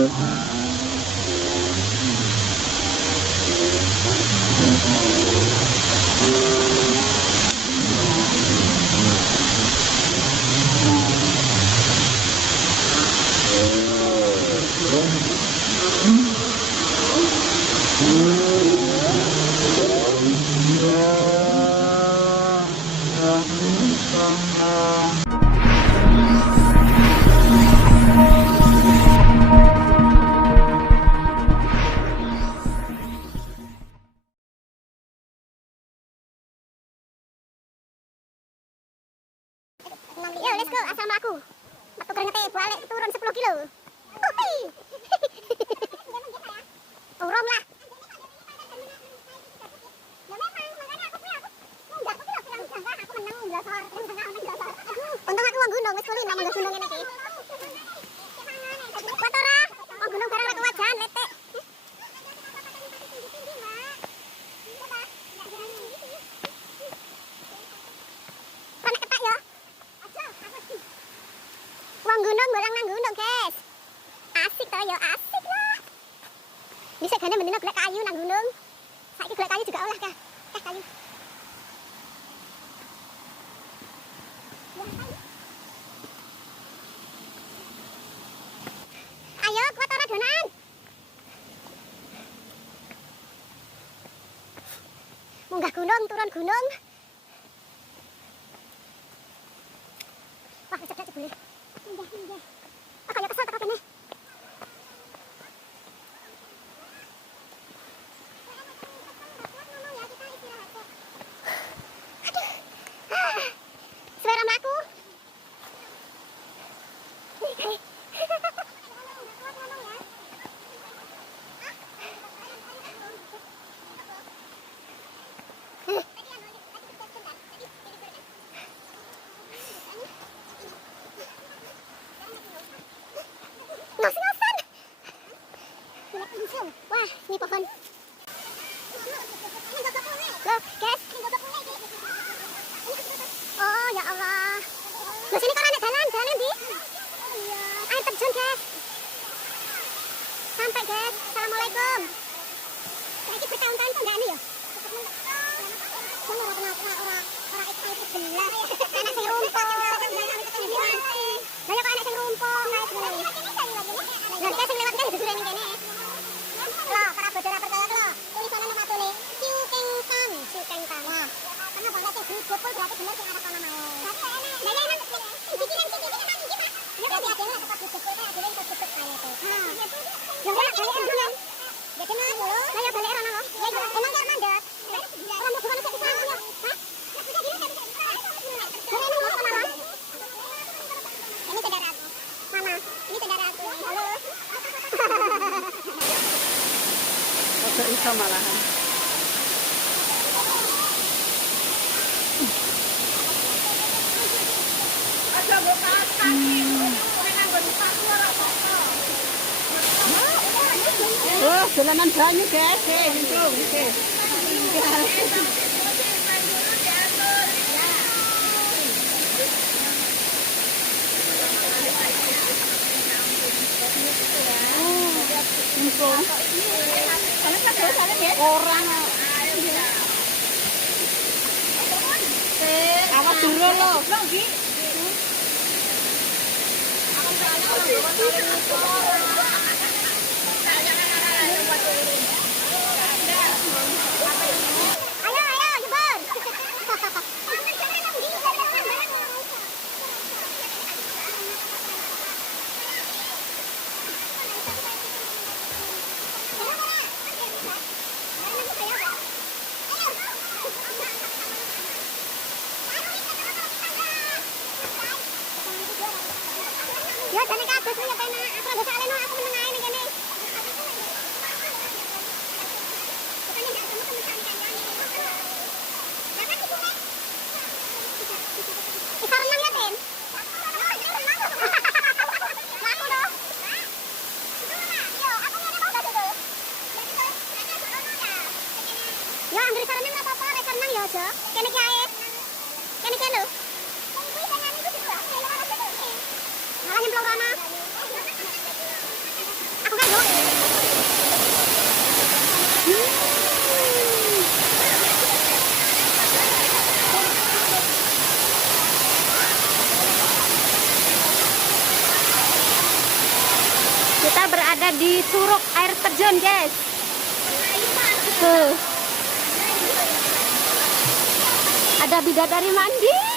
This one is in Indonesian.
Yo, let's go, asal mlaku. Metu keringetnya balik turun 10 kilo. Turun lah. Untung aku wong gunung wis kulin nang gunung ngene iki. Kuat ora? Wong gunung barang kuat jan letek. Panek ketak ya. Wong gunung barang nang gunung, guys. Asik to ya, asik lah. Bisa gane mendino golek kayu nang gunung. Saiki golek kayu juga olah kah? Kayu. Ayo, kuat ora donan? Munggah gunung, turun gunung. Wah, cepet jebule. Minggah. Oh, kaya kesel teko kene. Aduh. Selera mlaku. Ngos-ngosan. Wah, ini pohon. Loh, guys. Oh, ya Allah. Loh, sini kok ada jalan di? Air terjun, guys. Sampai, guys. Assalamualaikum. Ini bertahun-tahun kok enggak ini ya? Mana orang excited belas. Anak sing rumput. Lah ya kok anak sing rumput kae ngene. Lah kita sing lewat kan dudure ning kene. Loh, para bodho ra percaya lho. Tulisane nang katune. Ciu keng tang. Wah. Karena bangga sing jebol berarti bener sing arep ana mau. Lah ya enak bikinan sing iki nang iki, Pak. Ya berarti ada lah tempat jebol kae ada yang jebol kae itu. Ya ora balik rono. Ya kenal lho. Lah ya balik rono lho. Ya emang karo mandek. Ora mau bukan sing sana ya. Hah? Ini saudaraku. Mana? Ini saudaraku. Halo. Ojo iso malahan. Aja mbok pakan iki. Nek nggon paku ora apa-apa. Oh, dolanan banyu, guys. Itu. Orang awak durung lho. Ayo, jebol. Ya jane kabeh kuwi penak. Aku rada saleno aku meneng ae ning kene. Isa renang ya, Tin? Laku loh. Ya, anggere sarane ora apa-apa, rek renang ya aja. Kene ki ae. Kene ki lho. Malah nyemplung kana. Aku Kita berada di Curug Air Terjun, guys. Tuh. Ada bidadari mandi.